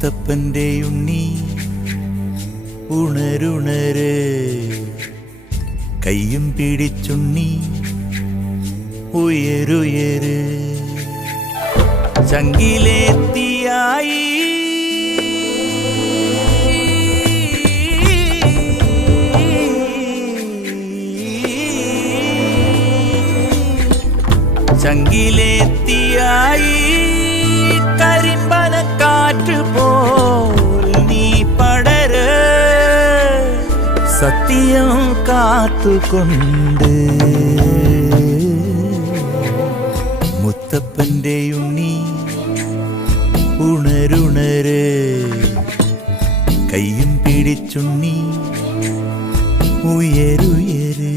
മുത്തപ്പൻ്റെ ഉണ്ണി ഉണരുണര്, കയ്യും പിടിച്ചുണ്ണി ഉയരുയര്. ചങ്കിലെത്തിയായി ചങ്കിലെത്തിയായി കരിമ്പന കാറ്റ് പോൽ നീ പടര്, സത്യം കാത്തുകൊണ്ട് മുത്തപ്പൻ്റെ ഉണ്ണി ഉണരുണര്, കയ്യും പിടിച്ചുണ്ണി ഉയരുയര്.